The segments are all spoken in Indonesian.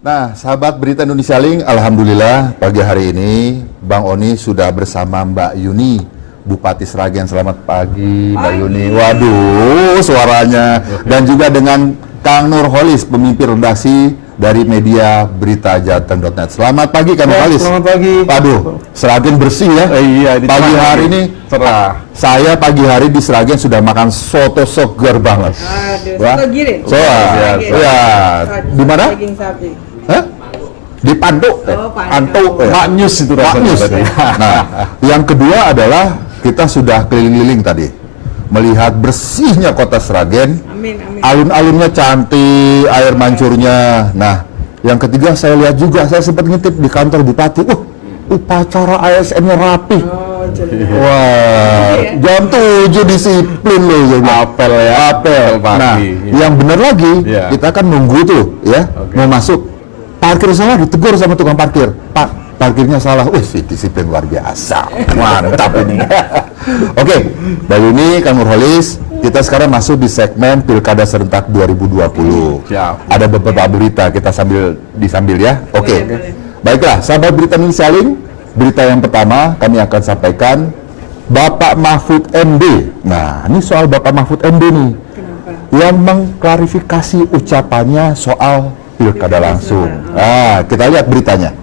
Nah, sahabat Berita Indonesia Link, alhamdulillah pagi hari ini Bang Oni sudah bersama Mbak Yuni, Bupati Sragen. Selamat pagi, Mbak Yuni. Waduh, suaranya. Dan juga dengan Kang Nurholis, pemimpin redaksi dari media Berita Jateng.net. Selamat pagi, Kang Nurholis. Selamat pagi. Waduh, Sragen bersih ya. Iya, pagi hari ini cerah. Saya pagi hari di Sragen sudah makan soto segar banget. Aduh, Wah, soto giring. ya. Di mana? Daging sapi. Hah? Di Pandu. Oh, Pandu. Maknyus itu rasanya. Maknyus. Nah, yang kedua adalah kita sudah keliling-keliling tadi, melihat bersihnya kota Sragen. Amin, amin. Alun-alunnya cantik, air mancurnya. Nah, yang ketiga saya lihat juga, saya sempat ngintip di kantor Bupati. Upacara ASN-nya rapi. Oh, jelas. Wah, jam 7 disiplin loh. Apel ya. Apel. Pagi. Nah, Iya. yang benar lagi, Iya. kita kan nunggu tuh, ya, mau masuk. Parkir salah, ditegur sama tukang parkir. Pak, parkirnya salah. Disiplin luar biasa. Mantap ini. Oke, dari ini Kang Nurholis, kita sekarang masuk di segmen Pilkada Serentak 2020. Siap. Ada beberapa berita, kita disambil ya. Oke. Boleh. Baiklah, sahabat Berita Indonesia Link, berita yang pertama kami akan sampaikan Bapak Mahfud MD. Nah, ini soal Bapak Mahfud MD nih, Kenapa? yang mengklarifikasi ucapannya soal pilkada langsung. Nah, kita lihat beritanya.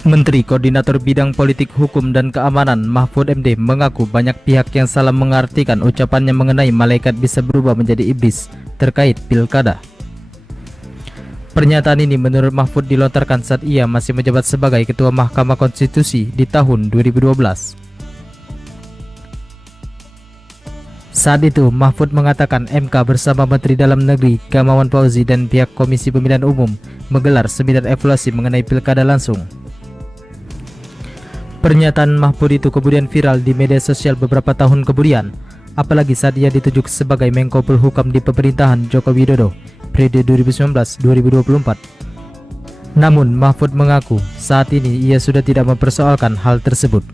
Menteri Koordinator Bidang Politik Hukum dan Keamanan Mahfud MD mengaku banyak pihak yang salah mengartikan ucapannya mengenai malaikat bisa berubah menjadi iblis terkait pilkada. Pernyataan ini menurut Mahfud dilontarkan saat ia masih menjabat sebagai Ketua Mahkamah Konstitusi di tahun 2012. Saat itu, Mahfud mengatakan MK bersama Menteri Dalam Negeri Gamawan Fauzi dan pihak Komisi Pemilihan Umum menggelar seminar evaluasi mengenai pilkada langsung. Pernyataan Mahfud itu kemudian viral di media sosial beberapa tahun kemudian, apalagi saat ia ditunjuk sebagai Menko Polhukam di pemerintahan Joko Widodo periode 2019-2024. Namun Mahfud mengaku saat ini ia sudah tidak mempersoalkan hal tersebut.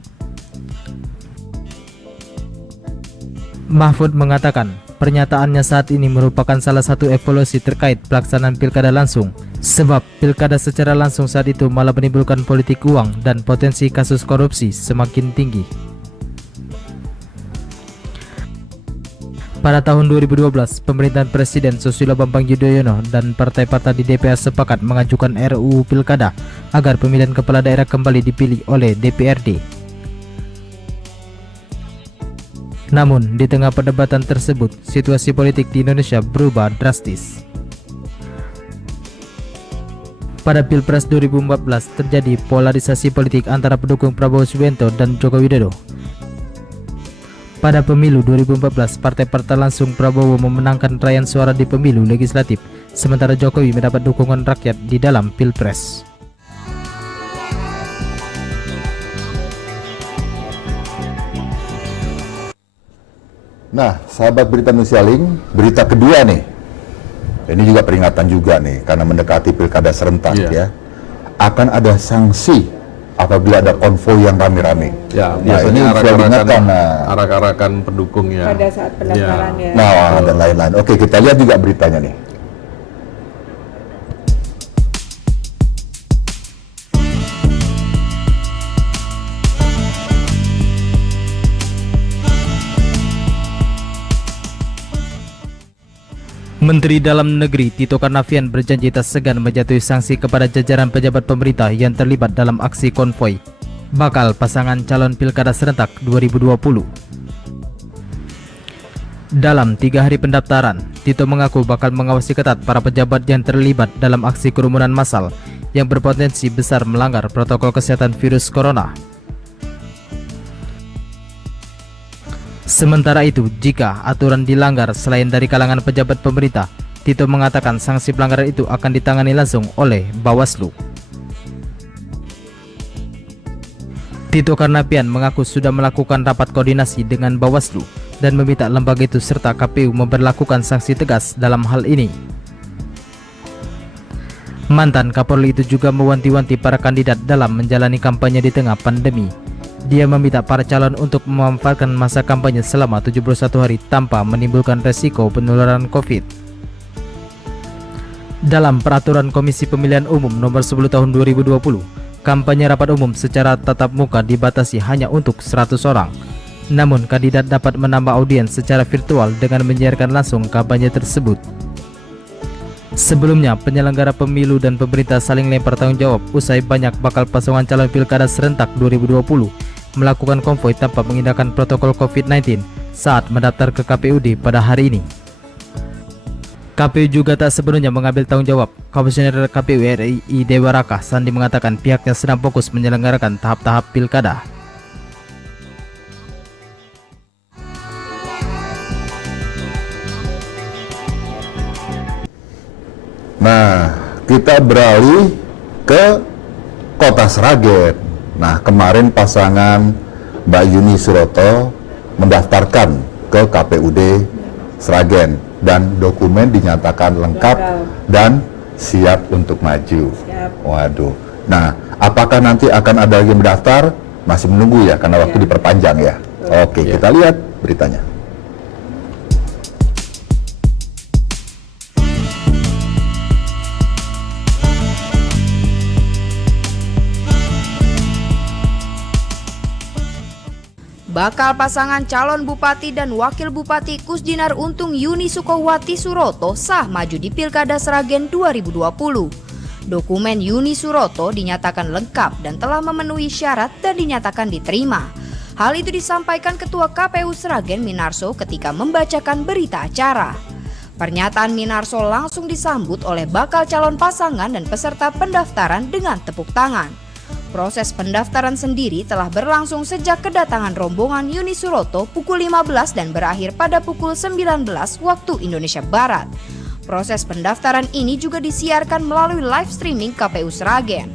Mahfud mengatakan pernyataannya saat ini merupakan salah satu evaluasi terkait pelaksanaan pilkada langsung, sebab pilkada secara langsung saat itu malah menimbulkan politik uang dan potensi kasus korupsi semakin tinggi. Pada tahun 2012, pemerintahan Presiden Susilo Bambang Yudhoyono dan partai-partai di DPR sepakat mengajukan RUU Pilkada agar pemilihan kepala daerah kembali dipilih oleh DPRD. Namun, di tengah perdebatan tersebut, situasi politik di Indonesia berubah drastis. Pada Pilpres 2014 terjadi polarisasi politik antara pendukung Prabowo Subianto dan Joko Widodo. Pada pemilu 2014, partai-partai langsung Prabowo memenangkan raihan suara di pemilu legislatif, sementara Jokowi mendapat dukungan rakyat di dalam Pilpres. Nah, sahabat Berita Indonesia Link, berita kedua nih. Ini juga peringatan juga nih, karena mendekati pilkada serentak ya. Akan ada sanksi apabila ada konvoy yang rame-rame. Ya, Nah, ini biasanya sudah diingatkan. arak-arakan pendukung ya. Pada saat pendaftaran ya. Nah, dan lain-lain. Oke, kita lihat juga beritanya nih. Menteri Dalam Negeri Tito Karnavian berjanji tak segan menjatuhi sanksi kepada jajaran pejabat pemerintah yang terlibat dalam aksi konvoi bakal pasangan calon pilkada serentak 2020. Dalam 3 hari pendaftaran, Tito mengaku bakal mengawasi ketat para pejabat yang terlibat dalam aksi kerumunan massal yang berpotensi besar melanggar protokol kesehatan virus corona. Sementara itu, jika aturan dilanggar selain dari kalangan pejabat pemerintah, Tito mengatakan sanksi pelanggaran itu akan ditangani langsung oleh Bawaslu. Tito Karnavian mengaku sudah melakukan rapat koordinasi dengan Bawaslu dan meminta lembaga itu serta KPU memberlakukan sanksi tegas dalam hal ini. Mantan Kapolri itu juga mewanti-wanti para kandidat dalam menjalani kampanye di tengah pandemi. Dia meminta para calon untuk memanfaatkan masa kampanye selama 71 hari tanpa menimbulkan resiko penularan COVID. Dalam peraturan Komisi Pemilihan Umum nomor 10 tahun 2020, kampanye rapat umum secara tatap muka dibatasi hanya untuk 100 orang. Namun kandidat dapat menambah audiens secara virtual dengan menyiarkan langsung kampanye tersebut. Sebelumnya, penyelenggara pemilu dan pemerintah saling lempar tanggung jawab usai banyak bakal pasangan calon pilkada serentak 2020 melakukan konvoi tanpa mengindahkan protokol COVID-19 saat mendaftar ke KPUD pada hari ini. KPU juga tak sepenuhnya mengambil tanggung jawab. Komisioner KPU RI Dewa Raka Sandi mengatakan pihaknya sedang fokus menyelenggarakan tahap-tahap pilkada. Nah, kita beralih ke Kota Sragen. Nah, kemarin pasangan Mbak Yuni Suroto mendaftarkan ke KPUD Sragen dan dokumen dinyatakan lengkap dan siap untuk maju. Siap. Waduh. Nah, apakah nanti akan ada lagi yang mendaftar? Masih menunggu ya, karena waktu diperpanjang ya. Oke, kita lihat beritanya. Bakal pasangan calon bupati dan wakil bupati Kusdinar Untung Yuni Sukowati Suroto sah maju di Pilkada Sragen 2020. Dokumen Yuni Suroto dinyatakan lengkap dan telah memenuhi syarat dan dinyatakan diterima. Hal itu disampaikan Ketua KPU Sragen Minarso ketika membacakan berita acara. Pernyataan Minarso langsung disambut oleh bakal calon pasangan dan peserta pendaftaran dengan tepuk tangan. Proses pendaftaran sendiri telah berlangsung sejak kedatangan rombongan Yuni Suroto pukul 15 dan berakhir pada pukul 19 waktu Indonesia Barat. Proses pendaftaran ini juga disiarkan melalui live streaming KPU Sragen.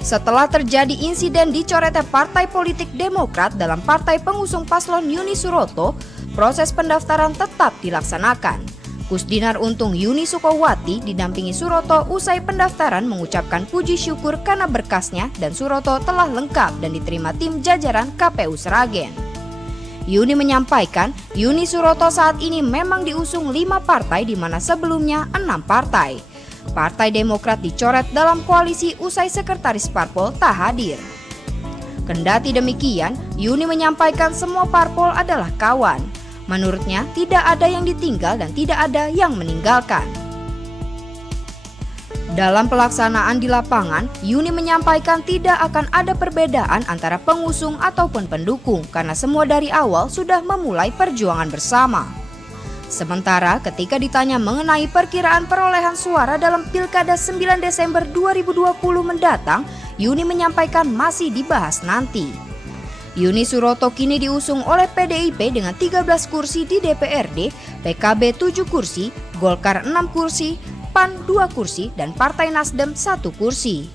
Setelah terjadi insiden dicoretnya Partai Politik Demokrat dalam partai pengusung paslon Yuni Suroto, proses pendaftaran tetap dilaksanakan. Kusdinar Untung Yuni Sukowati didampingi Suroto usai pendaftaran mengucapkan puji syukur karena berkasnya dan Suroto telah lengkap dan diterima tim jajaran KPU Sragen. Yuni menyampaikan Yuni Suroto saat ini memang diusung 5 partai di mana sebelumnya 6 partai. Partai Demokrat dicoret dalam koalisi usai sekretaris parpol tak hadir. Kendati demikian, Yuni menyampaikan semua parpol adalah kawan. Menurutnya, tidak ada yang ditinggal dan tidak ada yang meninggalkan. Dalam pelaksanaan di lapangan, Yuni menyampaikan tidak akan ada perbedaan antara pengusung ataupun pendukung karena semua dari awal sudah memulai perjuangan bersama. Sementara ketika ditanya mengenai perkiraan perolehan suara dalam Pilkada 9 Desember 2020 mendatang, Yuni menyampaikan masih dibahas nanti. Yuni Suroto kini diusung oleh PDIP dengan 13 kursi di DPRD, PKB 7 kursi, Golkar 6 kursi, PAN 2 kursi, dan Partai Nasdem 1 kursi.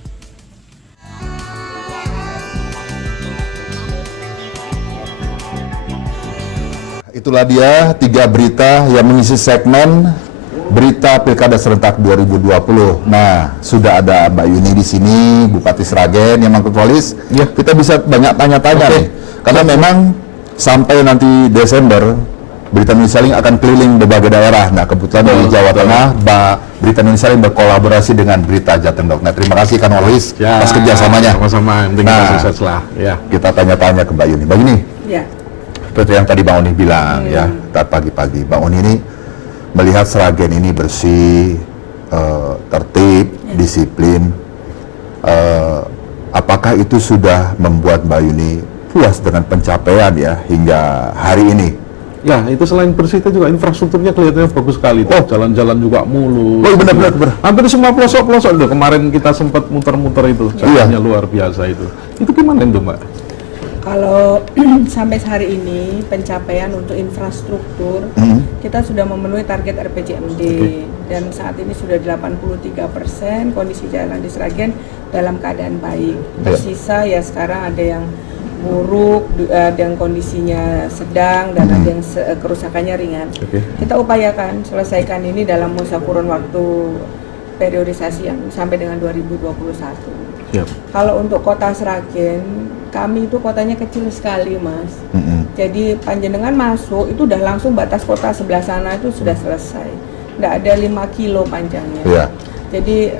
Itulah dia 3 berita yang mengisi segmen Berita Pilkada Serentak 2020. Nah, sudah ada Mbak Yuni di sini, Bupati Sragen yang mengkontrolis. Ya, kita bisa banyak tanya-tanya nih. Karena memang sampai nanti Desember, Berita Indonesia Link akan keliling berbagai daerah. Nah, kebetulan di Jawa Tengah, Berita Indonesia Link berkolaborasi dengan Berita Jatendok. Nah, terima kasih Kang Waluis atas kerjasamanya. Sama-sama, yang penting kita sukses lah. Ya. Kita tanya-tanya ke Mbak Yuni. Mbak Yuni, Ya. seperti yang tadi Bang Oni bilang ya, pagi-pagi Bang Oni ini melihat Sragen ini bersih, tertib, disiplin. Apakah itu sudah membuat Mbak Yuni puas dengan pencapaian ya hingga hari ini? Ya, itu selain bersih itu juga infrastrukturnya kelihatannya bagus sekali. Jalan-jalan juga mulus. Oh, benar. Hampir semua pelosok-pelosok itu kemarin kita sempat muter-muter itu. Jalannya luar biasa itu. Itu gimana itu, Mbak? Kalau sampai hari ini pencapaian untuk infrastruktur kita sudah memenuhi target RPJMD dan saat ini sudah 83%, kondisi jalan di Sragen dalam keadaan baik. Tersisa ya sekarang ada yang buruk, ada yang kondisinya sedang dan ada yang kerusakannya ringan. Kita upayakan selesaikan ini dalam masa kurun waktu periodisasi yang sampai dengan 2021. Kalau untuk kota Sragen, kami itu kotanya kecil sekali, Mas. Jadi panjenengan masuk itu udah langsung batas kota sebelah sana itu sudah selesai. Nggak ada 5 kilo panjangnya. Jadi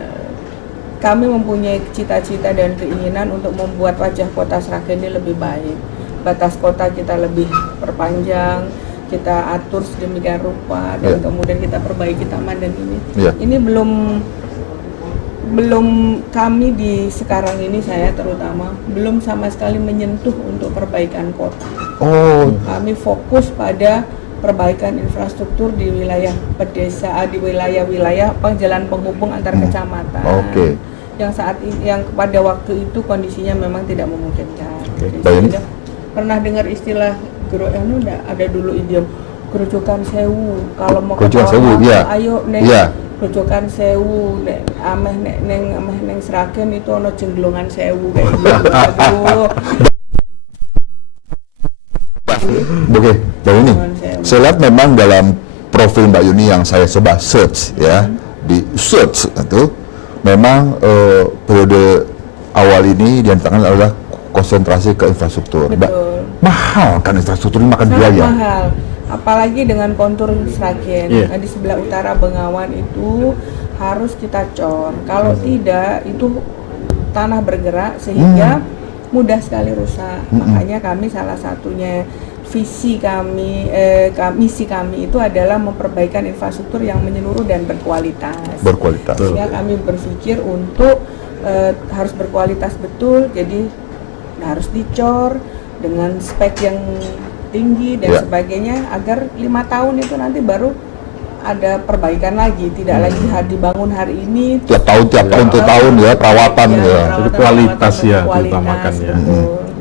kami mempunyai cita-cita dan keinginan untuk membuat wajah kota Sragen ini lebih baik. Batas kota kita lebih perpanjang, kita atur sedemikian rupa dan kemudian kita perbaiki taman dan ini. Ini belum kami di sekarang ini, saya terutama belum sama sekali menyentuh untuk perbaikan kota. Kami fokus pada perbaikan infrastruktur di wilayah pedesaan, di wilayah-wilayah jalan penghubung antar kecamatan. Yang saat ini, yang pada waktu itu kondisinya memang tidak memungkinkan. Pernah dengar istilah ada dulu idiom kerucukan sewu. Kalau mau ke bawah, ayo neng. Grojogan sewu, nek ameh neng Sragen itu ono jenglongan sewu kayak gitu. Aduh. Oke, Mbak Yuni, saya lihat memang dalam profil Mbak Yuni yang saya coba search di search itu memang periode awal ini diantaranya adalah konsentrasi ke infrastruktur. Betul. Mahal kan infrastruktur ini, makan biaya. Mahal. Apalagi dengan kontur Sragen, di sebelah utara Bengawan itu harus kita cor. Kalau tidak, itu tanah bergerak sehingga mudah sekali rusak. Makanya kami salah satunya misi kami itu adalah memperbaikan infrastruktur yang menyeluruh dan berkualitas. Sehingga kami berpikir untuk harus berkualitas betul, jadi harus dicor dengan spek yang tinggi dan sebagainya agar 5 tahun itu nanti baru ada perbaikan lagi, tidak lagi dibangun hari ini tiap tahun ya perawatan jadi kualitas ya diutamakan ya.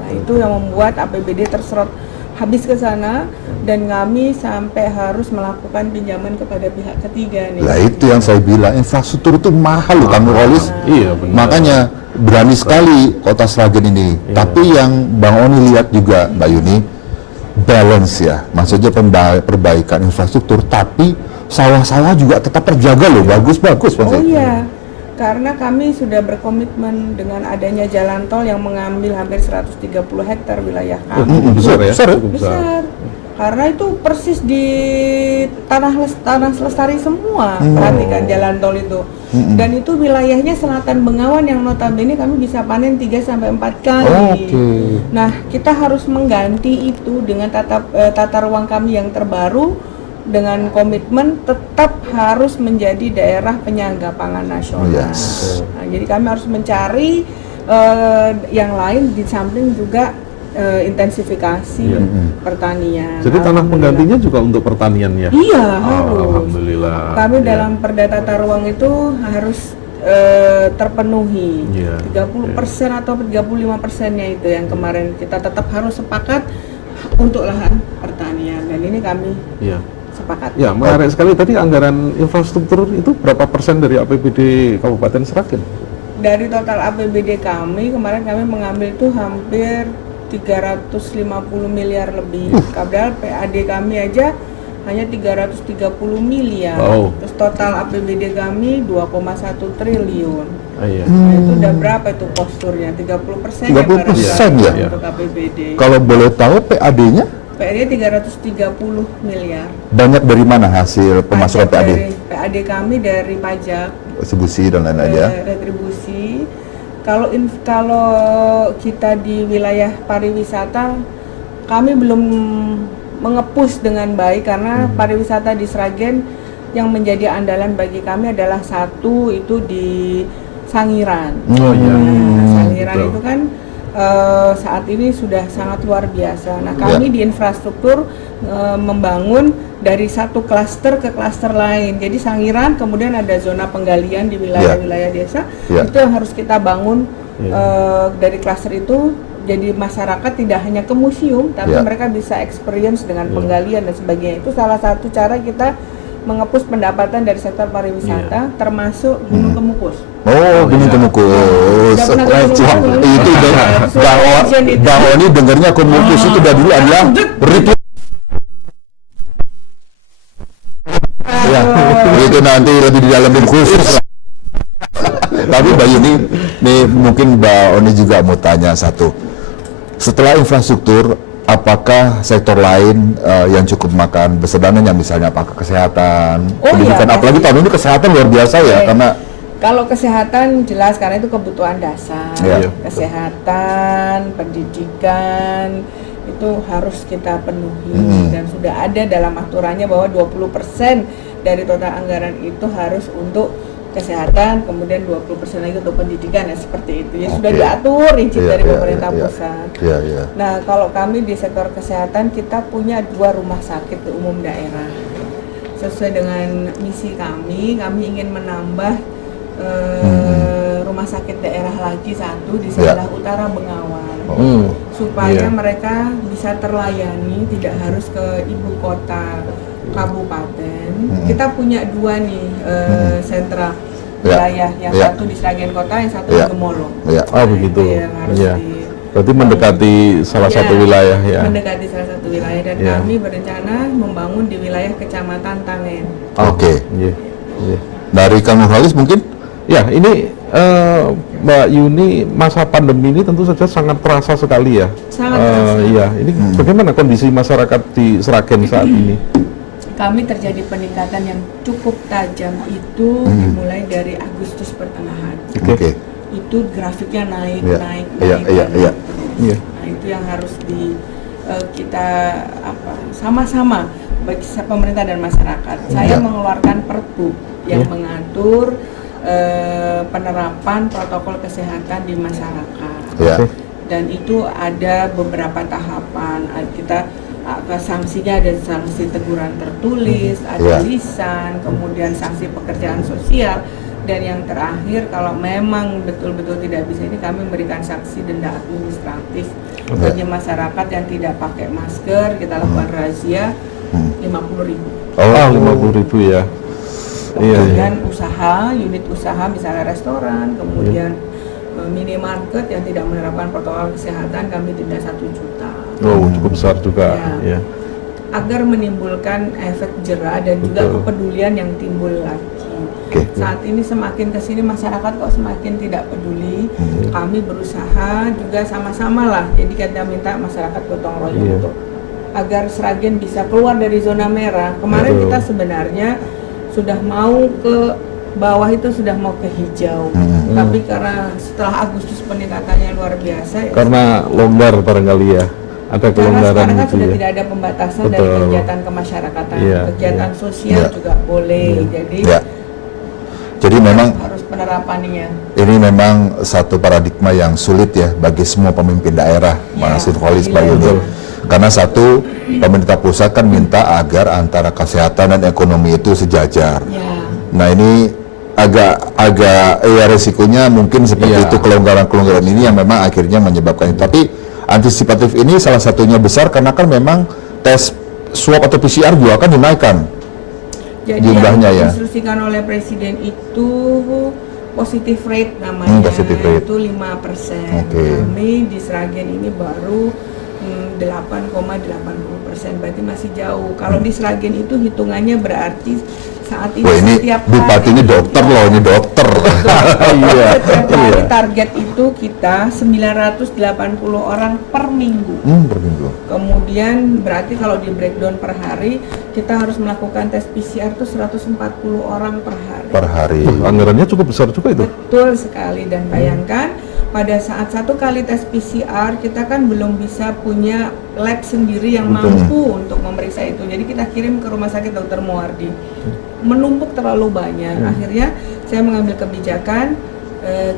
Nah itu yang membuat APBD terserot habis ke sana dan kami sampai harus melakukan pinjaman kepada pihak ketiga nih. Nah itu yang saya bilang, infrastruktur itu mahal loh Kang Nurholis. Iya benar. Makanya berani sekali kota Sragen ini. Tapi yang Bang Oni lihat juga Mbak Yuni, balance ya, maksudnya perbaikan infrastruktur, tapi sawah-sawah juga tetap terjaga loh, bagus-bagus. Iya, karena kami sudah berkomitmen dengan adanya jalan tol yang mengambil hampir 130 hektar wilayah kami. Besar ya? Besar. Karena itu persis di tanah lestari semua, perhatikan jalan tol itu. Dan itu wilayahnya selatan Bengawan yang notabene kami bisa panen 3-4 kali. Nah, kita harus mengganti itu dengan tata ruang kami yang terbaru dengan komitmen tetap harus menjadi daerah penyangga pangan nasional. Nah, jadi kami harus mencari yang lain di samping juga intensifikasi pertanian. Jadi tanah penggantinya juga untuk pertanian ya? Iya, harus. Alhamdulillah. Kami dalam perda tata ruang itu harus terpenuhi. 30% atau 35%-nya itu yang kemarin kita tetap harus sepakat untuk lahan pertanian dan ini kami sepakat. Ya, menarik sekali. Tadi anggaran infrastruktur itu berapa persen dari APBD Kabupaten Sragen? Dari total APBD kami, kemarin kami mengambil itu hampir 350 miliar lebih. Padahal PAD kami aja hanya 330 miliar. Terus total APBD kami 2,1 triliun. Nah, itu udah berapa itu posturnya? 30% ya? 30% ya? Untuk APBD. Kalau boleh tahu PAD-nya? PAD 330 miliar. Banyak dari mana hasil pemasukan PAD? PAD kami dari pajak, distribusi dan lain-lain ya. Retribusi. Kalau kita di wilayah pariwisata, kami belum mengepus dengan baik karena pariwisata di Sragen yang menjadi andalan bagi kami adalah satu itu di Sangiran. Sangiran itu kan saat ini sudah sangat luar biasa. Nah, kami di infrastruktur membangun dari satu klaster ke klaster lain. Jadi Sangiran, kemudian ada zona penggalian di wilayah-wilayah desa. Itu yang harus kita bangun dari klaster itu jadi masyarakat tidak hanya ke museum, tapi Ya. mereka bisa experience dengan penggalian dan sebagainya. Itu salah satu cara kita mengepus pendapatan dari sektor pariwisata, termasuk Gunung Kemukus. Oh, Gunung Kemukus. Udah pernah ke Gunung Wah, Kemukus? itu Legend itu. Bang Oni dengernya Kemukus itu dari dulu adalah ritual. Ya, itu nanti lebih di dalam khusus. Tapi Mbak Yuni, nih mungkin Mbak Oni juga mau tanya satu. Setelah infrastruktur, apakah sektor lain yang cukup makan besedananya, misalnya apakah kesehatan, Oh pendidikan, iya, apalagi pasti. tahun ini kesehatan luar biasa ya, Oke. karena Kalau kesehatan jelas karena itu kebutuhan dasar. Iya. Kesehatan, pendidikan itu harus kita penuhi dan sudah ada dalam aturannya bahwa 20% dari total anggaran itu harus untuk kesehatan, kemudian 20% lagi untuk pendidikan ya seperti itu. Ya sudah Oke. diatur izin Iya, dari iya, pemerintah iya, pusat. Iya, iya. Nah, kalau kami di sektor kesehatan kita punya 2 rumah sakit umum daerah. Sesuai dengan misi kami ingin menambah rumah sakit daerah lagi satu di Ya. sebelah utara Bengawan, Iya. supaya mereka bisa terlayani, tidak harus ke ibu kota kabupaten. Kita punya 2 nih sentra Ya. wilayah, yang Ya. satu di Sragen Kota, yang satu Ya. di Gemolo. Ya. Oh begitu. Itu yang harus Iya. di- Berarti mendekati salah satu wilayah ya. Mendekati salah satu wilayah dan Ya. kami berencana membangun di wilayah Kecamatan Tangen. Oke. Iya. Iya. Dari Kang Nurhalis mungkin? Ya, ini Mbak Yuni, masa pandemi ini tentu saja sangat terasa sekali ya. Sangat terasa. Iya, ini bagaimana kondisi masyarakat di Sragen saat ini? Kami terjadi peningkatan yang cukup tajam itu dimulai dari Agustus pertengahan. Oke. Itu grafiknya naik, Iya. naik, Iya, naik, iya, naik iya. terus. Iya. Nah, itu yang harus kita sama-sama bagi pemerintah dan masyarakat. Saya Iya. mengeluarkan Perpu yang Iya. mengatur penerapan protokol kesehatan di masyarakat. Ya. Oke. Dan itu ada beberapa tahapan. Kita sanksinya ada sanksi teguran tertulis, Ya. ada lisan, kemudian sanksi pekerjaan sosial, dan yang terakhir kalau memang betul-betul tidak bisa ini kami memberikan sanksi denda administratif bagi masyarakat yang tidak pakai masker. Kita lakukan razia 50.000. Oh, 50.000 ya. Iya, iya. Kemudian usaha, unit usaha misalnya restoran, kemudian minimarket yang tidak menerapkan protokol kesehatan kami denda 1 juta. Oh, cukup besar juga. Ya. Ya. Agar menimbulkan efek jera dan juga Betul. kepedulian yang timbul lagi. Oke. Saat ini semakin kesini masyarakat kok semakin tidak peduli. Kami berusaha juga sama-sama lah. Jadi kita minta masyarakat gotong royong Iya. untuk agar Sragen bisa keluar dari zona merah. Kemarin Betul. kita sebenarnya sudah mau ke bawah itu sudah mau ke hijau. Tapi karena setelah Agustus peningkatannya luar biasa ya. Karena longgar barangkali ya. Ada Karena kelonggaran sekarang kan gitu sudah ya. tidak ada pembatasan dari Betul. kegiatan kemasyarakatan, Iya, kegiatan iya. sosial Iya. juga boleh. Jadi Ya. Jadi memang harus penerapannya. ini memang satu paradigma yang sulit ya bagi semua pemimpin daerah, Ya, Mas Nurhalis, Mbak iya, Yuni. betul. Karena satu, pemerintah pusat kan minta agar antara kesehatan dan ekonomi itu sejajar. Ya. Nah ini agak ya resikonya mungkin seperti Iya. itu, kelonggaran-kelonggaran ini yang memang akhirnya menyebabkan itu. Tapi antisipatif ini salah satunya besar karena kan memang tes swab atau PCR juga akan dinaikkan. Jadi Jumlahnya yang ya. diinstruksikan oleh Presiden itu positive rate namanya, Positive rate. itu 5%. Oke. Kami di Sragen ini baru 8,80%, berarti masih jauh. Kalau di Sragen itu hitungannya berarti saat ini Wah ini setiap bupati ini dokter loh, ini dokter. Iya. Setiap hari Iya. target itu kita 980 orang per minggu. Per minggu. Kemudian berarti kalau di breakdown per hari kita harus melakukan tes PCR itu 140 orang per hari. Per hari. Anggarannya cukup besar juga itu. Betul sekali, dan bayangkan pada saat 1 kali tes PCR kita kan belum bisa punya lab sendiri yang mampu untuk memeriksa itu. Jadi kita kirim ke Rumah Sakit Dr. Muwardi. Menumpuk terlalu banyak. Akhirnya saya mengambil kebijakan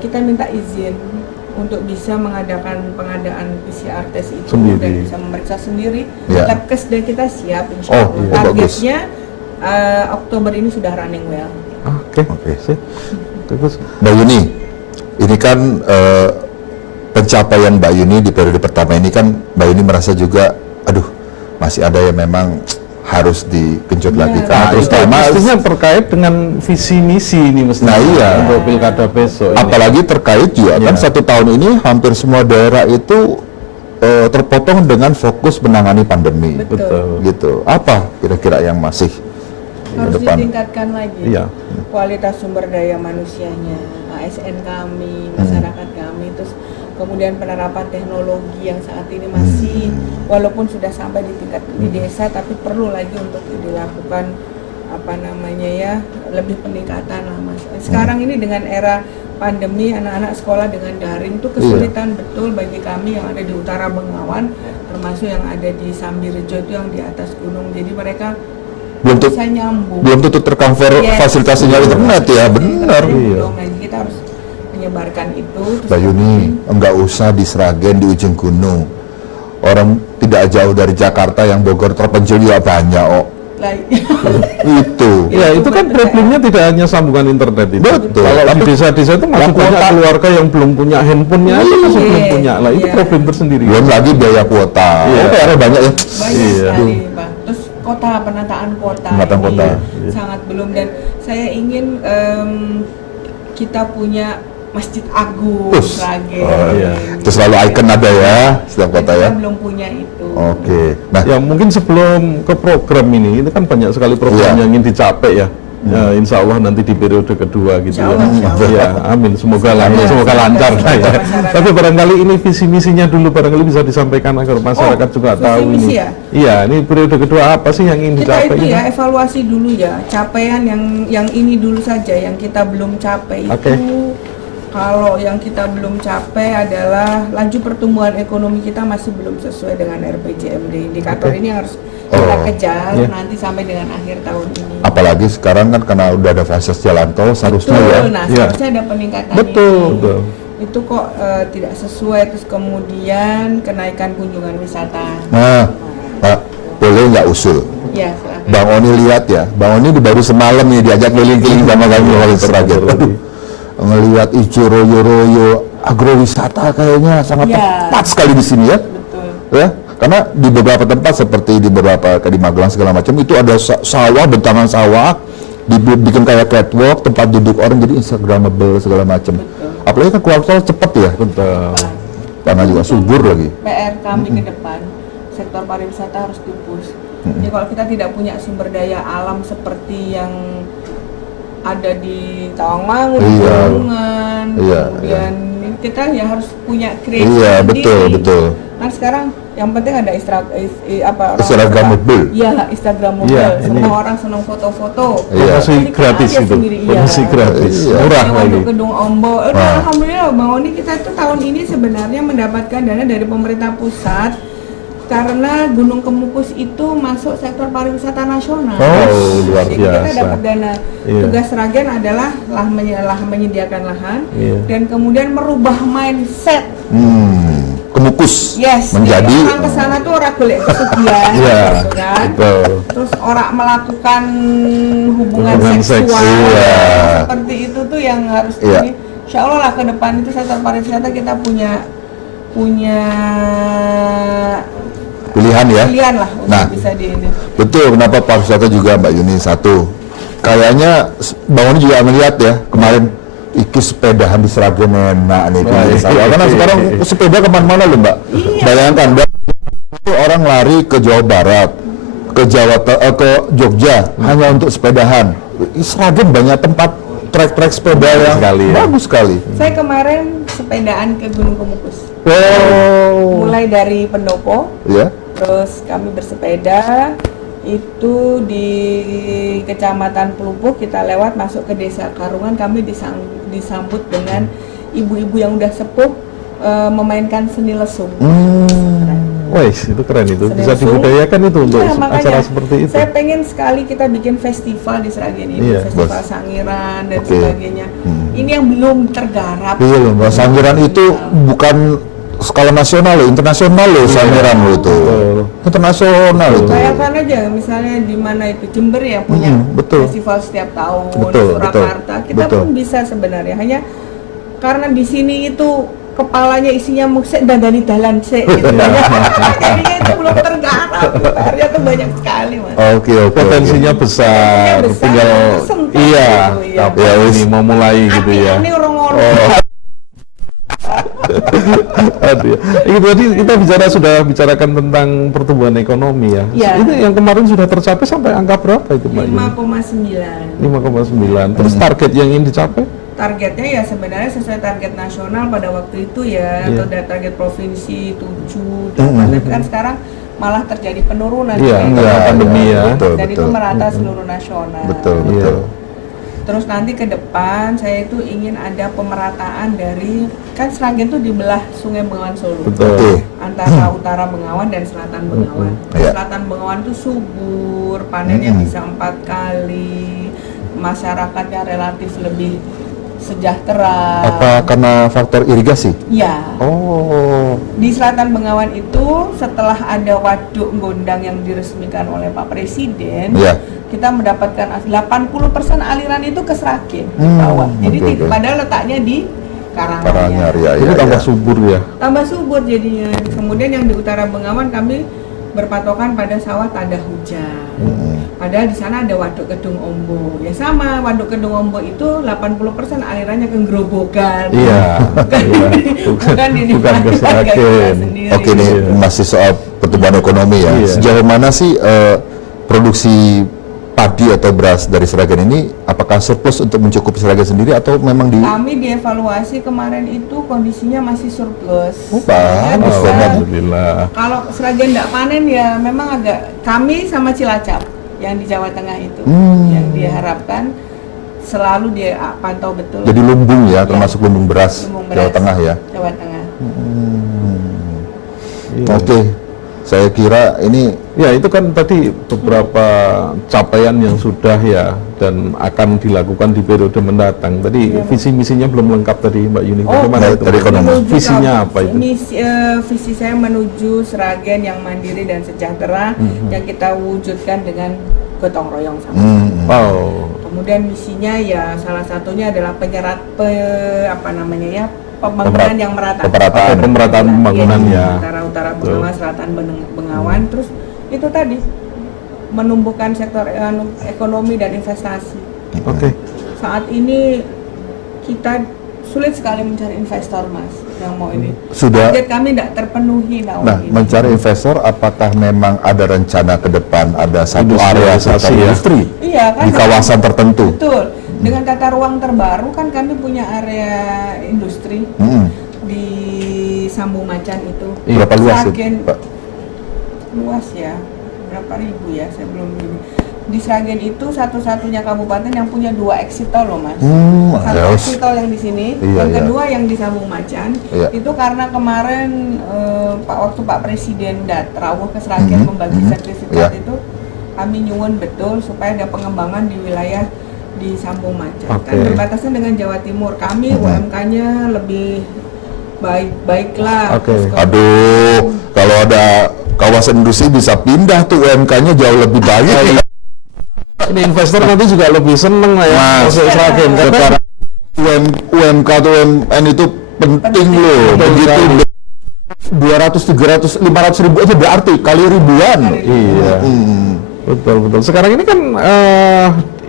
kita minta izin untuk bisa mengadakan pengadaan PCR tes itu Sendiri. dan bisa memeriksa sendiri. Ya. Labkes dan kita siap insya Oh, Allah. iya, bagus. Targetnya Oktober ini sudah running well. Oke. Oke. Sip. Bagus. Mbak Yuni, ini kan pencapaian Mbak Yuni di periode pertama ini kan Mbak Yuni merasa juga, aduh masih ada yang memang harus digenjot lagi Iya. karena terutama Mestinya terkait dengan visi misi ini mestinya. Nah, iya. Untuk pilkada besok. Ini. apalagi terkait juga kan Iya. 1 tahun ini hampir semua daerah itu terpotong dengan fokus menangani pandemi. Betul. Gitu. Apa kira-kira yang masih ke Harus depan? ditingkatkan lagi Iya. kualitas sumber daya manusianya, ASN kami, masyarakat kami, terus kemudian penerapan teknologi yang saat ini masih walaupun sudah sampai di tingkat di desa, tapi perlu lagi untuk dilakukan apa namanya ya, lebih peningkatan lah Mas. Sekarang ini dengan era pandemi, anak-anak sekolah dengan daring itu kesulitan betul bagi kami yang ada di utara Bengawan, termasuk yang ada di Sambirejo itu yang di atas gunung. Jadi mereka bisa nyambung. belum tentu tercover Yes. fasilitas sinyal internet ya, benar. Belum, nah, kita harus menyebarkan itu. Terus Mbak Yuni, enggak usah di Sragen, di ujung gunung. Orang tidak jauh dari Jakarta yang Bogor terpencil juga banyak, oh. lah, Itu. Ya, itu kan problemnya tidak hanya sambungan internet itu. Betul. Kalau di Tapi- desa-desa itu masih Kuota- banyak keluarga yang belum punya handphonenya aja masih Iya, belum punya. Lah itu iya. problem tersendiri. Belum lagi biaya kuota. Iya. PR banyak ya. banyak Iya. sekali Pak. Terus kota, penataan kota Penataan ini kota, iya. sangat belum, dan saya ingin kita punya Masjid Agung Us. Sragen. Oh, iya. Itu selalu ikon ada ya, setiap kota ya. Kita belum punya itu. Oke. Nah, Ya mungkin sebelum ke program ini kan banyak sekali program Iya. yang ingin dicapai ya. Ya, insya Allah nanti di periode kedua gitu Insya Allah, ya. insya Allah. Ya, amin. Semoga Semoga lancar, semoga lancar lah ya. masyarakat. Tapi barangkali ini visi misinya dulu barangkali bisa disampaikan agar masyarakat juga visi tahu misi ini. ya? Iya, ini periode kedua apa sih yang ingin Kita dicapai? itu ini? ya evaluasi dulu ya, capaian yang ini dulu saja yang kita belum capai Oke. itu. Kalau yang kita belum capai adalah laju pertumbuhan ekonomi kita masih belum sesuai dengan RPJMD. Indikator Oke. ini harus kita Oh. kejar Iya. nanti sampai dengan akhir tahun ini. apalagi sekarang kan karena udah ada fasilitas jalan tol seharusnya Betul, ya. nah Iya. seharusnya ada peningkatan Betul, ini. betul. Itu kok tidak sesuai, terus kemudian kenaikan kunjungan wisata. Nah, Pak, boleh nggak usul? Ya, silakan. Bang Oni lihat ya, Bang Oni baru semalam nih diajak keliling-keliling sama kami oleh Sragen. Aduh, ngelihat ijo royo-royo agrowisata kayaknya sangat Ya. tepat sekali di sini ya. Betul. Ya, karena di beberapa tempat seperti di beberapa kayak di Magelang segala macam itu ada sawah, bentangan sawah, dibikin kayak catwalk, tempat duduk orang jadi instagramable segala macam. Apalagi kan keluar tol cepet ya, Betul. tanah juga subur lagi. PR kami ke depan, sektor pariwisata harus dipus. Jadi kalau kita tidak punya sumber daya alam seperti yang ada di Tawangmangu, di Iya. Bulungan, Iya, kemudian kita ya harus punya kreasi Iya, sendiri. betul, betul. Kan sekarang yang penting ada Instagramable. Iya, Instagramable. Iya, Semua ini. orang senang foto-foto. Iya. Promosi Jadi gratis aja itu. sendiri, iya. Promosi gratis. Iya. Murah Sewa lagi. untuk gedung Ombo. Wah. Alhamdulillah Bang Oni, kita tuh tahun ini sebenarnya mendapatkan dana dari pemerintah pusat karena Gunung Kemukus itu masuk sektor pariwisata nasional. Oh, luar Jadi kita biasa. dapat dana. Iya. Tugas Sragen adalah menyediakan lahan Iya. dan kemudian merubah mindset. Kemukus Yes, menjadi jadi orang kesana tuh orang golek kesugihan, Iya, gitu kan. Betul. Terus orang melakukan hubungan Hubungan seks, seksual iya. seperti itu tuh yang harus Iya. ini. Insya Allah lah ke depan itu sektor pariwisata kita punya pilihan ya. pilihan lah untuk Nah. bisa di ini. Betul, kenapa pariwisata juga Mbak Yuni satu. Kayaknya Bang Oni juga melihat ya kemarin iki sepedahan di Sragen enak nih di Wah, desa. iya. Karena sekarang sepeda kemana-mana loh Mbak. Bayangkan itu orang lari ke Jawa Barat, ke ke Jogja hanya untuk sepedahan. Di Sragen banyak tempat trek-trek sepeda yang sekali ya. bagus sekali. Saya kemarin sepedaan ke Gunung Kemukus. Wow. Mulai dari Pendopo, Ya. terus kami bersepeda itu di Kecamatan Pelupuk, kita lewat masuk ke Desa Karungan, kami disambut dengan ibu-ibu yang udah sepuh memainkan seni lesung. Wah, itu keren itu. Seni Bisa lesung. dibudayakan itu untuk Iya, makanya acara seperti itu. Saya pengen sekali kita bikin festival di Sragen ini, Iya, festival bos. Sangiran dan Oke. sebagainya. Ini yang belum tergarap. Iya loh, Mbak Sangiran itu bukan skala nasional loh, internasional loh Sangiran loh itu. Betul. Internasional itu. Bayangkan aja misalnya di mana itu Jember yang punya betul. festival setiap tahun, Betul, Surakarta, betul, kita betul. pun bisa sebenarnya, hanya karena di sini itu kepalanya isinya musik dan dari dalan sik gitu. Jadinya itu belum tergarap, PR-nya tuh banyak sekali Mas. Oke. Potensinya besar, Potensinya besar, tinggal sentuh iya, gitu, iya. kapan ini mau mulai gitu ya. Ini orang Aduh, itu tadi kita sudah bicarakan tentang pertumbuhan ekonomi ya. Iya. Itu yang kemarin sudah tercapai sampai angka berapa itu Mbak Yuni? 5,9. 5,9. Terus target yang ingin dicapai? Targetnya ya sebenarnya sesuai target nasional pada waktu itu ya, Iya. atau target provinsi 7, 8, tapi kan sekarang malah terjadi penurunan. Iya, gitu. karena pandemi ya. Betul, Dan itu betul. merata seluruh nasional. Betul. Iya. Terus nanti ke depan saya itu ingin ada pemerataan dari, kan Sragen itu dibelah Sungai Bengawan Solo. Betul. Oke. Antara utara Bengawan dan selatan Bengawan. Iya. Selatan Bengawan itu subur, panennya bisa 4 kali, masyarakatnya relatif lebih sejahtera. Apa karena faktor irigasi? Ya. Oh. Di Selatan Bengawan itu setelah ada waduk Gondang yang diresmikan oleh Pak Presiden, Iya. kita mendapatkan 80% aliran itu ke Sragen di bawah. Jadi oke. padahal letaknya di Karanganyar Karanganyar. ya, Itu ya, tambah ya. subur ya. Tambah subur jadinya. Kemudian yang di utara Bengawan kami berpatokan pada sawah tanda hujan. Padahal di sana ada waduk Kedung Ombo. Ya sama, waduk Kedung Ombo itu 80% alirannya ke Gerobogan. Iya. Bukan, bukan di Bukan ke Sragen. sendiri. Oke, ini masih soal pertumbuhan ekonomi ya. Iya. Sejauh mana sih produksi padi atau beras dari Sragen ini, apakah surplus untuk mencukupi Sragen sendiri atau memang di Kami dievaluasi kemarin itu kondisinya masih surplus. bagus Bisa- banget. Alhamdulillah. Kalau Sragen tidak panen ya memang agak, kami sama Cilacap yang di Jawa Tengah itu yang diharapkan selalu dia pantau betul. Jadi lumbung ya, termasuk lumbung beras Lumbung Jawa beras. Tengah ya. Jawa Tengah. Iya. Oke, saya kira ini Ya itu kan tadi beberapa capaian yang sudah ya dan akan dilakukan di periode mendatang. Tadi visi misinya belum lengkap tadi Mbak Yuni. Bagaimana itu? dari ekonomi. Menuju Visinya ke- apa itu? Visi saya menuju Sragen yang mandiri dan sejahtera yang kita wujudkan dengan gotong royong sama. Oh. Kemudian misinya ya salah satunya adalah pembangunan yang merata. Pemerataan pembangunan ya. Antara utara Bengawan, selatan Bengawan, terus itu tadi menumbuhkan sektor ekonomi dan investasi. Oke. Saat ini kita sulit sekali mencari investor Mas yang mau ini. Sudah. Target kami tidak terpenuhi tahun Nah, ini. mencari investor, apakah memang ada rencana ke depan ada satu area Industrialisasi sektor ya. industri Iya kan? di kawasan tertentu? Betul. Dengan tata ruang terbaru kan kami punya area industri di Sambung Macan itu. Berapa luas itu, Sragen Pak? luas ya, berapa ribu ya, saya belum ini. Di Sragen itu satu-satunya kabupaten yang punya 2 exit tol loh Mas. Satu ya, exit tol yang di sini, Iya, yang iya. kedua yang di Sambung Macan. Iya. Itu karena kemarin waktu Pak Presiden rawuh ke Sragen membagi sertifikat Iya. itu, kami nyuwun betul supaya ada pengembangan di wilayah di Sambung Macan. Oke. Kan berbatasan dengan Jawa Timur. Kami UMK-nya lebih baiklah. Oke. Terus Aduh, kalau ada kawasan industri bisa pindah tuh UMK-nya jauh lebih banyak. Ini investor nanti juga lebih seneng lah ya Mas, masuk Sragen. Karena sekarang UMK atau UMN itu penting loh. Begitu 200, 300, 500 ribu aja berarti kali ribuan. iya. Betul. Sekarang ini kan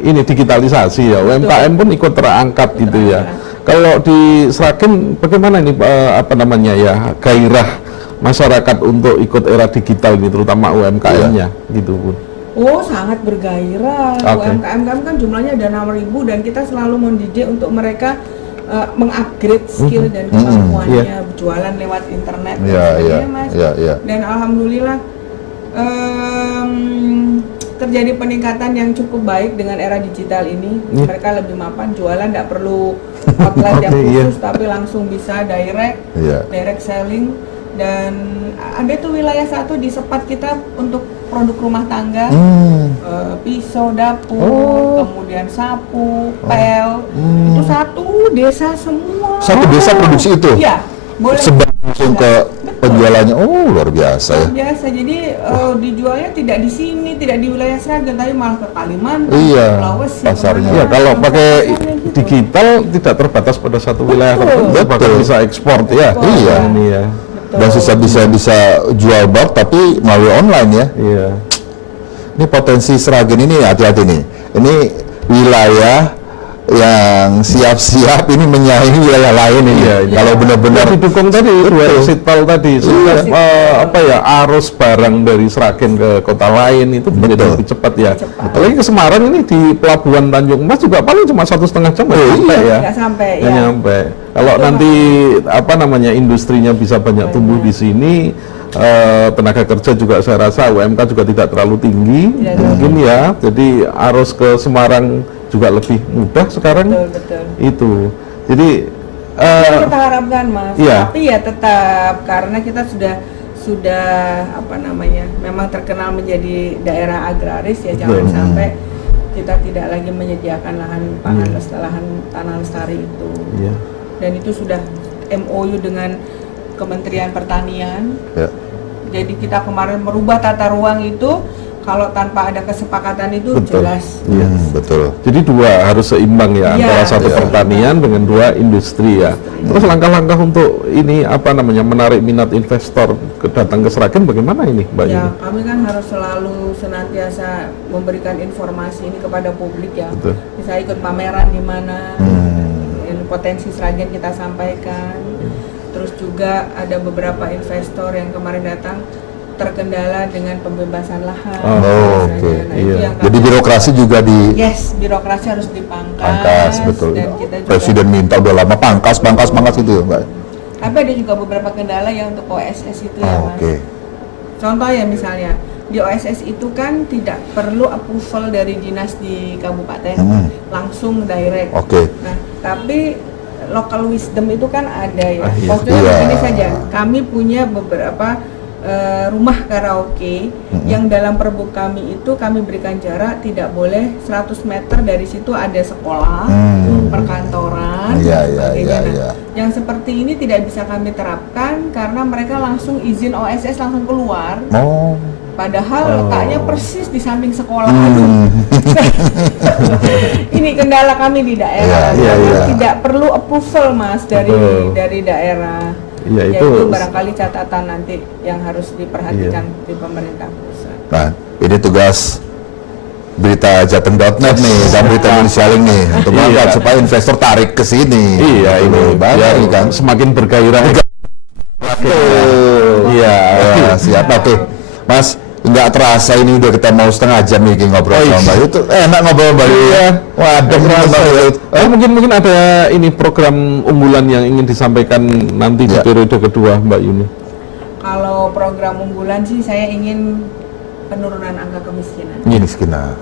ini digitalisasi ya. UMKM pun ikut terangkat gitu ya. Kalau di Sragen bagaimana ini apa namanya ya gairah masyarakat untuk ikut era digital ini terutama UMKM-nya gitu Bu. Oh, sangat bergairah. Oke. UMKM kami kan jumlahnya ada 6.000 dan kita selalu mendidik untuk mereka mengupgrade skill dan kemampuannya jualan lewat internet dan Iya, sebagainya, iya, Mas. iya. Dan alhamdulillah terjadi peningkatan yang cukup baik dengan era digital ini. Mereka lebih mapan jualan, tidak perlu outlet yang Oke, iya. khusus tapi langsung bisa Iya. direct selling. Dan ada tuh wilayah satu di Sepat kita untuk produk rumah tangga, pisau dapur, kemudian sapu, pel, itu satu desa semua. Satu desa produksi itu? Iya, boleh. Sebar langsung ke Penjualannya luar biasa ya. Biasa, jadi dijualnya tidak di sini, tidak di wilayah Sragen, tapi malah ke Kalimantan, Iya, Sulawesi, pasarnya. kemana-mana. Ya kalau pakai Pasarnya gitu. digital tidak terbatas pada satu wilayah tertentu, Betul. bahkan bisa ekspor ya. Betul. Iya. Ini ya. Betul. Dan bisa jual bar tapi melalui online ya. Iya. Ini potensi Sragen ini hati-hati nih. Ini wilayah yang siap-siap ini menyaingi wilayah lain ini. Iya, iya. Kalau benar-benar Ya, didukung tadi dua exit tol tadi sehingga arus barang dari Sragen ke kota lain itu menjadi Betul. lebih cepat ya. Apalagi ke Semarang ini di pelabuhan Tanjung Emas juga paling cuma 1,5 jam sampai ya. Nggak sampai, Nggak ya. nyampe. Kalau nanti industrinya bisa banyak tumbuh di sini, tenaga kerja juga saya rasa UMK juga tidak terlalu tinggi Tidak mungkin ya. Jadi arus ke Semarang juga lebih mudah sekarang. Betul. Itu. Jadi Yang kita harapkan, Mas. iya. Tapi ya tetap karena kita sudah memang terkenal menjadi daerah agraris ya, jangan Betul. sampai kita tidak lagi menyediakan lahan pangan lahan tanah lestari itu. Iya. Dan itu sudah MOU dengan Kementerian Pertanian. ya. Jadi kita kemarin merubah tata ruang itu, kalau tanpa ada kesepakatan itu Betul. jelas. Iya. Betul. Jadi dua harus seimbang ya, Iya, antara satu iya. pertanian dengan dua industri ya. Terus langkah-langkah untuk ini menarik minat investor datang ke Sragen bagaimana ini, Mbak Yuni? Ya, kami kan harus selalu senantiasa memberikan informasi ini kepada publik ya. Betul. Bisa ikut pameran di mana, ini potensi Sragen kita sampaikan. Terus juga ada beberapa investor yang kemarin datang terkendala dengan pembebasan lahan. Oh, misalnya. oke. Nah, itu Iya. yang Jadi kami- birokrasi juga Yes, birokrasi harus dipangkas. dipangkas, betul. Dan kita juga, Presiden minta udah lama pangkas itu ya, Mbak. tapi ada juga beberapa kendala yang untuk OSS itu ya, Mas. Oke. Contoh ya misalnya, di OSS itu kan tidak perlu approval dari dinas di kabupaten, langsung direct. Oke. Nah, tapi local wisdom itu kan ada ya. Ah, iya. Maksudnya Iya. begini saja, kami punya beberapa rumah karaoke yang dalam perbuk kami itu kami berikan jarak tidak boleh 100 meter dari situ ada sekolah, perkantoran, Iya, dan iya, sebagainya. iya, Nah, iya. yang seperti ini tidak bisa kami terapkan karena mereka langsung izin OSS langsung keluar. Oh. Padahal letaknya persis di samping sekolah. Aduh. Ini kendala kami di daerah. Iya, Karena iya. tidak perlu approval, Mas, Betul. dari daerah. Iya, Ya, itu itu barangkali catatan nanti yang harus diperhatikan di pemerintah pusat. Nah, ini tugas berita jateng.net nih dan berita Indonesia Link nih untuk Iya. mengangkat supaya investor tarik ke sini. Iya, ini banyak biar ini kan. semakin bergairah. Betul. Iya. Ya, siap. Oke. Mas, nggak terasa ini udah kita mau setengah jam nih ngobrol Oh, sama iya. Mbak Yu. Tuh enak ngobrol Mbak Yu. Iya. Waduh, Terasa Mbak ya. Yu. Mungkin ada ini program unggulan yang ingin disampaikan nanti di Ya. periode kedua, Mbak Yuni. Kalau program unggulan sih saya ingin penurunan angka kemiskinan. Ini sekitar.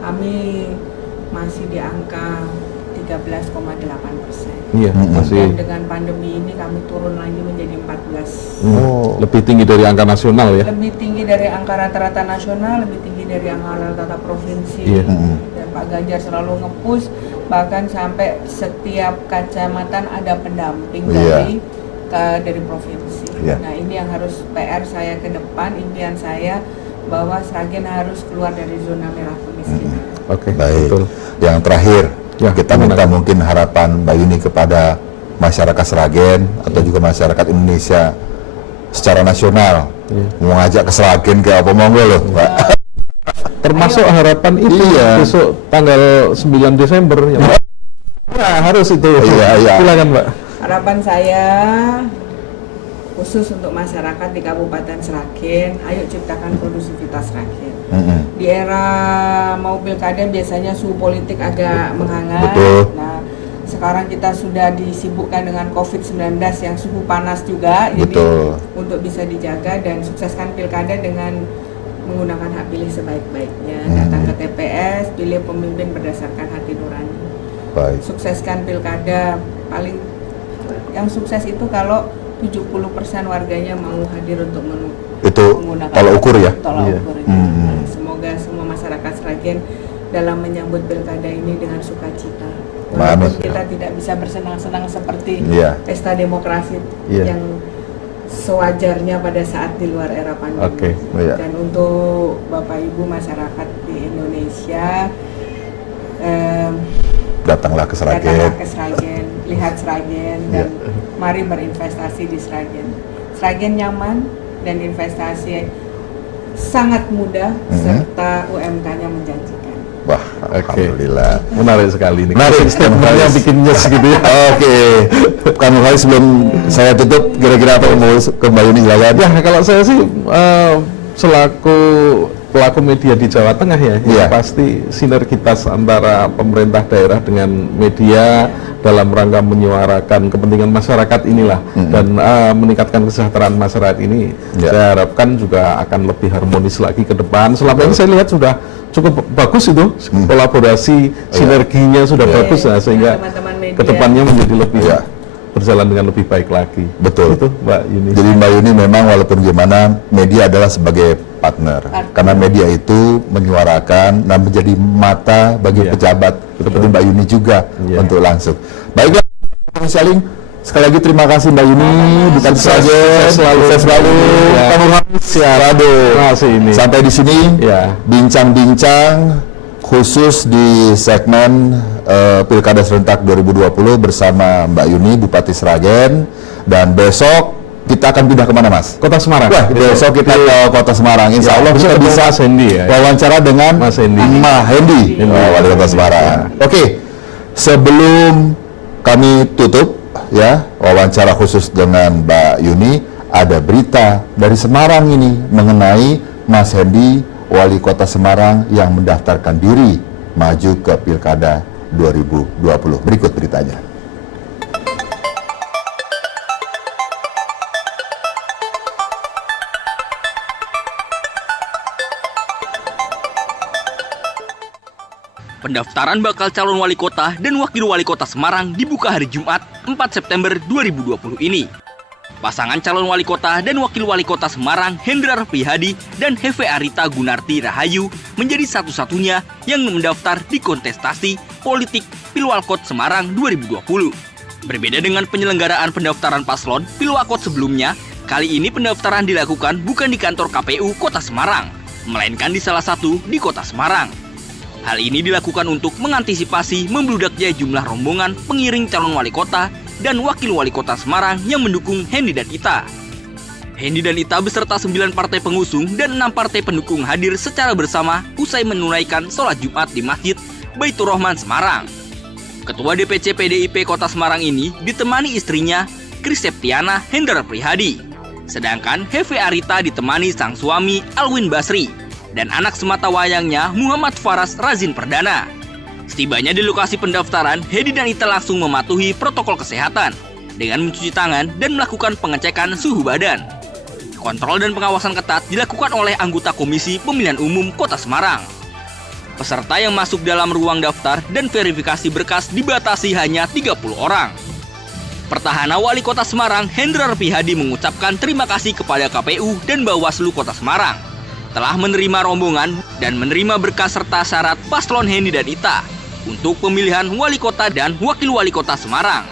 Kami masih di angka 13,8%. Iya, masih Dan dengan pandemi ini kami turun lagi menjadi 14. Oh. lebih tinggi dari angka nasional ya. Lebih tinggi dari angka rata-rata nasional, lebih tinggi dari angka rata-rata provinsi. Iya. Dan Pak Ganjar selalu nge-push, bahkan sampai setiap kecamatan ada pendamping Iya. dari provinsi. Iya. Nah, ini yang harus PR saya ke depan, impian saya bahwa Sragen harus keluar dari zona merah kemiskinan. Oke, Baik. betul. Yang terakhir, Ya, kita gimana? minta mungkin harapan Mbak Yuni kepada masyarakat Sragen atau juga masyarakat Indonesia secara nasional. Iya. Mau ngajak ke Sragen ke apa monggo loh, Mbak. Termasuk harapan itu Iya. besok tanggal 9 Desember ya. Nah, harus itu. Iya, iya. Silakan, Mbak. Harapan saya khusus untuk masyarakat di Kabupaten Sragen, ayo ciptakan kondusivitas Sragen. Di era mau pilkada biasanya suhu politik agak menghangat. Betul. Nah, sekarang kita sudah disibukkan dengan COVID-19 yang suhu panas juga. Betul. Jadi untuk bisa dijaga dan sukseskan pilkada dengan menggunakan hak pilih sebaik-baiknya. Datang ke TPS, pilih pemimpin berdasarkan hati nurani. Baik. Sukseskan pilkada, paling yang sukses itu kalau 70% warganya mau hadir untuk Itu menggunakan tolak ukur ya? tolak Iya. ukur itu. Nah, semoga semua masyarakat Sragen dalam menyambut pilkada ini dengan sukacita. Walaupun Amin. kita tidak bisa bersenang-senang seperti Iya. pesta demokrasi Iya. yang sewajarnya pada saat di luar era pandemi. Oke, iya. Dan untuk Bapak Ibu masyarakat di Indonesia, Datanglah ke Sragen. datanglah ke Sragen, lihat Sragen, dan mari berinvestasi di Sragen. Sragen nyaman dan investasi sangat mudah serta UMK-nya menjanjikan. Wah, alhamdulillah. Menarik sekali nih. Menarik, Statementnya bikin nyes gitu ya. Oke, Kang Nurhalis, sebelum saya tutup, kira-kira apa yang mau ke Mbak Yuni silakan? Ya kalau saya sih selaku pelaku media di Jawa Tengah ya, Iya. pasti sinergitas antara pemerintah daerah dengan media dalam rangka menyuarakan kepentingan masyarakat inilah dan meningkatkan kesejahteraan masyarakat ini, Iya. saya harapkan juga akan lebih harmonis lagi ke depan. Selama ini saya lihat sudah cukup bagus itu kolaborasi, sinerginya sudah Iya, bagus ya, sehingga teman-teman media. kedepannya menjadi lebih Iya. berjalan dengan lebih baik lagi. Betul. Itu Mbak Yuni. Jadi Mbak Yuni memang walaupun gimana, media adalah sebagai partner. Karena media itu menyuarakan dan menjadi mata bagi Iya. pejabat, seperti Mbak Yuni juga Iya. untuk langsung. Baiklah, Saling. Sekali lagi terima kasih Mbak Yuni, bukan saja Sukses selalu. selalu. Ya. Kang Nurhalis, Waduh. Terima kasih ini. Sampai di sini Ya. bincang-bincang khusus di segmen Pilkada Serentak 2020 bersama Mbak Yuni, Bupati Sragen. Dan besok kita akan pindah kemana, Mas? Kota Semarang. Wah, besok kita ke Kota Semarang. Insya Allah besok kita ketemu bisa Mas Hendi ya. wawancara dengan Mas Hendi. Mbak Hendi, Wali Kota Semarang. Oke, sebelum kami tutup ya wawancara khusus dengan Mbak Yuni, ada berita dari Semarang ini mengenai Mas Hendi, Wali Kota Semarang yang mendaftarkan diri maju ke Pilkada 2020. Berikut beritanya. Pendaftaran bakal calon wali kota dan wakil wali kota Semarang dibuka hari Jumat 4 September 2020 ini. Pasangan calon wali kota dan wakil wali kota Semarang Hendrar Prihadi dan Heve Arita Gunarti Rahayu menjadi satu-satunya yang mendaftar di kontestasi politik Pilwalkot Semarang 2020. Berbeda dengan penyelenggaraan pendaftaran paslon Pilwalkot sebelumnya, kali ini pendaftaran dilakukan bukan di kantor KPU Kota Semarang, melainkan di salah satu di Kota Semarang. Hal ini dilakukan untuk mengantisipasi membludaknya jumlah rombongan pengiring calon wali kota dan wakil wali kota Semarang yang mendukung Hendi dan Ita. Hendi dan Ita beserta 9 partai pengusung dan 6 partai pendukung hadir secara bersama usai menunaikan sholat Jumat di Masjid Baitur Rahman Semarang. Ketua DPC PDIP Kota Semarang ini ditemani istrinya Kris Septiana Hendrar Prihadi. Sedangkan Heve Arita ditemani sang suami Alwin Basri dan anak semata wayangnya Muhammad Faras Razin Perdana. Setibanya di lokasi pendaftaran, Hendi dan Ita langsung mematuhi protokol kesehatan dengan mencuci tangan dan melakukan pengecekan suhu badan. Kontrol dan pengawasan ketat dilakukan oleh anggota Komisi Pemilihan Umum Kota Semarang. Peserta yang masuk dalam ruang daftar dan verifikasi berkas dibatasi hanya 30 orang. Pertahanan Wali Kota Semarang Hendrar Prihadi mengucapkan terima kasih kepada KPU dan Bawaslu Kota Semarang telah menerima rombongan dan menerima berkas serta syarat paslon Hendi dan Ita untuk pemilihan wali kota dan wakil wali kota Semarang.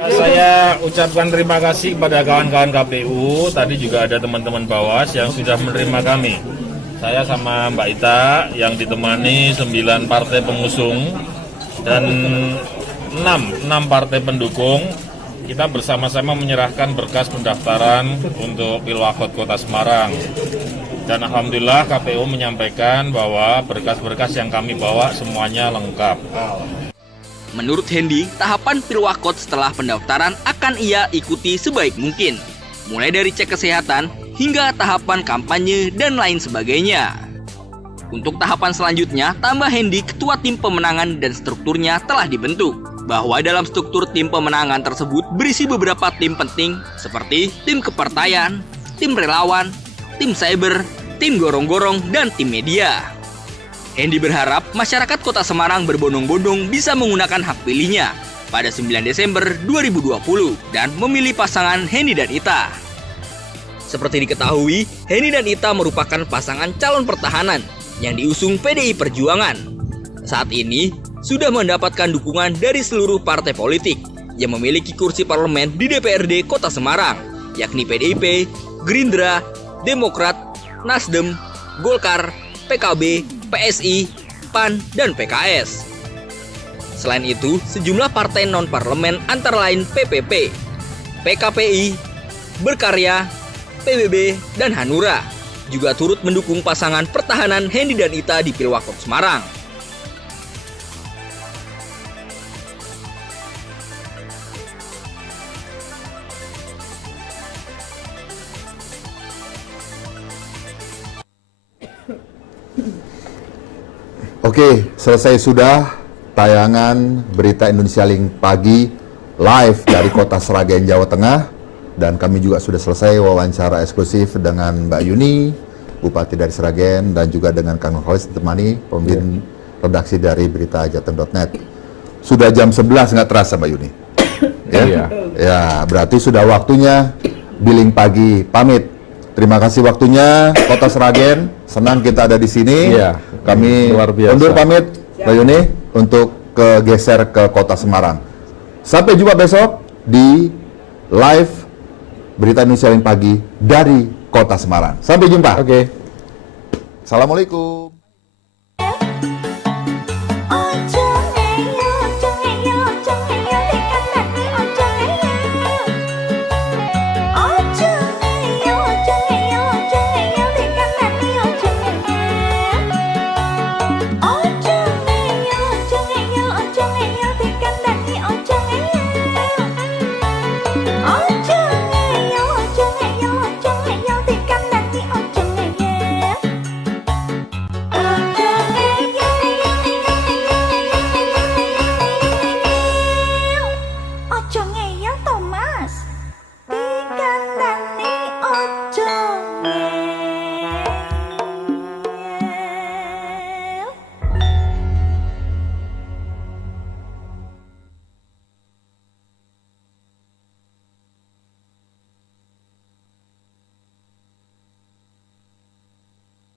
Saya ucapkan terima kasih kepada kawan-kawan KPU, tadi juga ada teman-teman Bawas yang sudah menerima kami. Saya sama Mbak Ita yang ditemani 9 partai pengusung dan 6 partai pendukung. Kita bersama-sama menyerahkan berkas pendaftaran untuk Pilwalkot Kota Semarang. Dan Alhamdulillah KPU menyampaikan bahwa berkas-berkas yang kami bawa semuanya lengkap. Menurut Hendi, tahapan Pilwalkot setelah pendaftaran akan ia ikuti sebaik mungkin, mulai dari cek kesehatan hingga tahapan kampanye dan lain sebagainya. Untuk tahapan selanjutnya, tambah Hendi, ketua tim pemenangan dan strukturnya telah dibentuk, bahwa dalam struktur tim pemenangan tersebut berisi beberapa tim penting seperti tim kepartaian, tim relawan, tim cyber, tim gorong-gorong, dan tim media. Hendi berharap masyarakat Kota Semarang berbondong-bondong bisa menggunakan hak pilihnya pada 9 Desember 2020 dan memilih pasangan Henny dan Ita. Seperti diketahui, Henny dan Ita merupakan pasangan calon pertahanan yang diusung PDI Perjuangan. Saat ini sudah mendapatkan dukungan dari seluruh partai politik yang memiliki kursi parlemen di DPRD Kota Semarang, yakni PDIP, Gerindra, Demokrat, Nasdem, Golkar, PKB, PSI, PAN, dan PKS. Selain itu, sejumlah partai non-parlemen antara lain PPP, PKPI, Berkarya, PBB, dan Hanura juga turut mendukung pasangan pertahanan Henny dan Ita di Pilwakot Semarang. Oke, selesai sudah tayangan berita Indonesia Link pagi live dari Kota Sragen, Jawa Tengah, dan kami juga sudah selesai wawancara eksklusif dengan Mbak Yuni, Bupati dari Sragen, dan juga dengan Kang Nurholis ditemani pemimpin redaksi dari berita jateng.net. Sudah jam 11 nggak terasa Mbak Yuni? Ya? Ya, berarti sudah waktunya Billing Pagi pamit. Terima kasih waktunya Kota Sragen, senang kita ada di sini. Iya, Kami luar biasa. undur pamit Mbak Yuni untuk geser ke Kota Semarang. Sampai jumpa besok di live berita Indonesia Link pagi dari Kota Semarang. Sampai jumpa. Oke. Assalamualaikum.